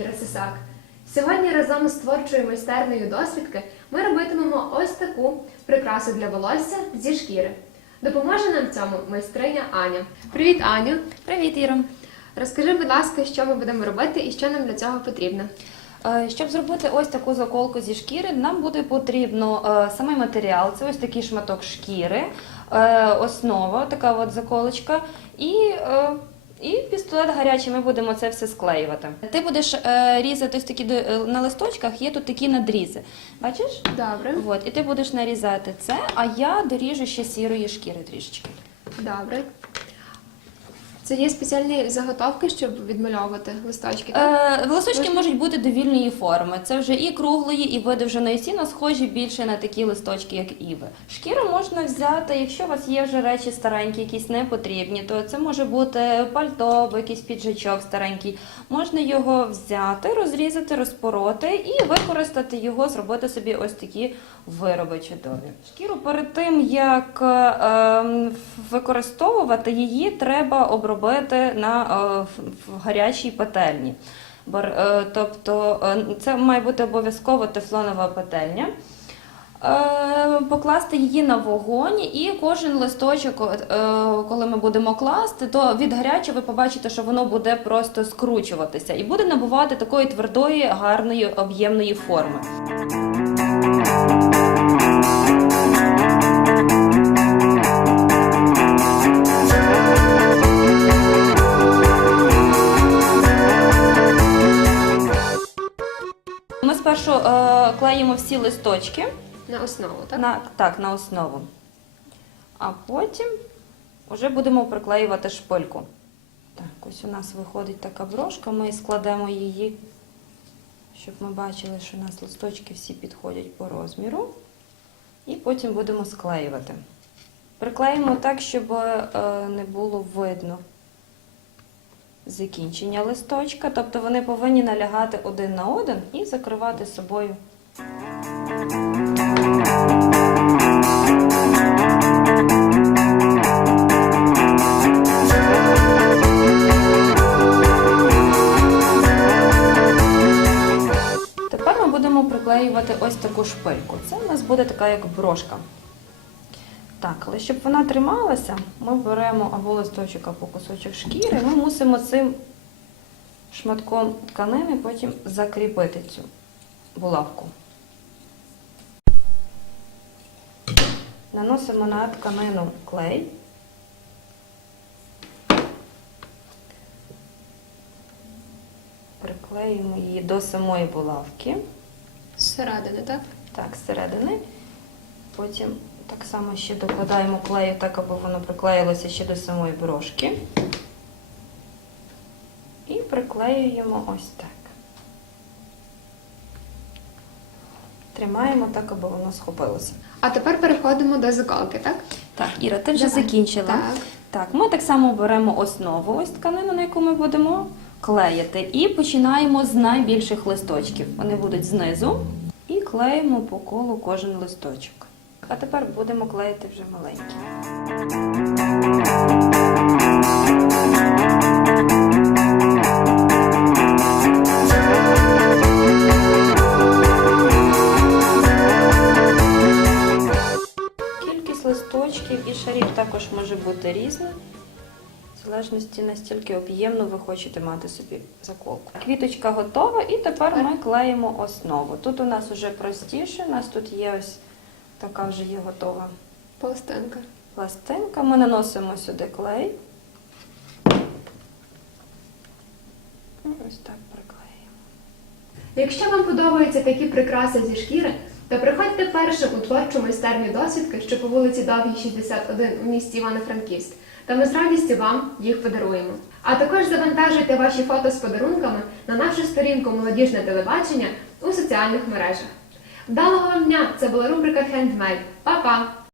Іра Сисак. Сьогодні разом з творчою майстернею досвідки ми робитимемо ось таку прикрасу для волосся зі шкіри. Допоможе нам в цьому майстриня Аня. Привіт, Аню! Привіт, Іро. Розкажи, будь ласка, що ми будемо робити і що нам для цього потрібно. Е, Щоб зробити ось таку заколку зі шкіри, нам буде потрібно е, самий матеріал. Це ось такий шматок шкіри, е, основа, така от заколочка, і, і пістолет гарячий. Ми будемо це все склеювати. Ти будеш е, різати ось такі е, на листочках, є тут такі надрізи. Бачиш? Добре, От, і ти будеш нарізати це, а я доріжу ще сірої шкіри трішечки. добре. Це є спеціальні заготовки, щоб відмальовувати листочки, так? Е, листочки можуть бути довільної форми. Це вже і круглої, і видовженої сіно схожі більше на такі листочки, як іви. Шкіру можна взяти, якщо у вас є вже речі старенькі, якісь непотрібні, то це може бути пальто або якийсь піджачок старенький. Можна його взяти, розрізати, розпороти і використати його, зробити собі ось такі вироби чудові. Шкіру перед тим як е, використовувати її, треба обробити на е, в- гарячій пательні. Бар- е, Тобто це має бути обов'язково тефлонова пательня. Е, Покласти її на вогонь, і кожен листочок, коли ми будемо класти, то від гарячого ви побачите, що воно буде просто скручуватися і буде набувати такої твердої, гарної, об'ємної форми. Ми спершу е, клеїмо всі листочки. На основу, так? На, так, на основу. А потім вже будемо приклеювати шпильку. Так, ось у нас виходить така брошка, ми складемо її, щоб ми бачили, що у нас листочки всі підходять по розміру. І потім будемо склеювати. Приклеїмо так, щоб е, не було видно закінчення листочка, тобто вони повинні налягати один на один і закривати собою приклеювати ось таку шпильку. Це у нас буде така як брошка. Так, але щоб вона трималася, ми беремо або листочок, або кусочок шкіри. Ми мусимо цим шматком тканини потім закріпити цю булавку. Наносимо на тканину клей. Приклеїмо її до самої булавки. Зсередини, так? Так, зсередини. Потім так само ще докладаємо клею, так аби воно приклеїлося ще до самої брошки. І приклеюємо ось так. Тримаємо так, аби воно схопилося. А тепер переходимо до заколки, так? Так, Іра, ти вже Давай. закінчила. Так. Так, ми так само беремо основу, ось тканину, на яку ми будемо клеїти, і починаємо з найбільших листочків. Вони будуть знизу. І клеїмо по колу кожен листочок. А тепер будемо клеїти вже маленькі. Кількість листочків і шарів також може бути різна. Залежності настільки об'ємно ви хочете мати собі заколку. Квіточка готова, і тепер ми клеїмо основу. Тут у нас вже простіше, у нас тут є ось така вже є готова Пластинка. пластинка. Ми наносимо сюди клей. Ось так приклеїмо. Якщо вам подобаються такі прикраси зі шкіри, то приходьте першим у творчу майстерню досвідки, що по вулиці Довгій 61 у місті Івано-Франківськ, та ми з радістю вам їх подаруємо. А також завантажуйте ваші фото з подарунками на нашу сторінку Молодіжне телебачення у соціальних мережах. Вдалого вам дня! Це була рубрика Хендмейд. Па-па!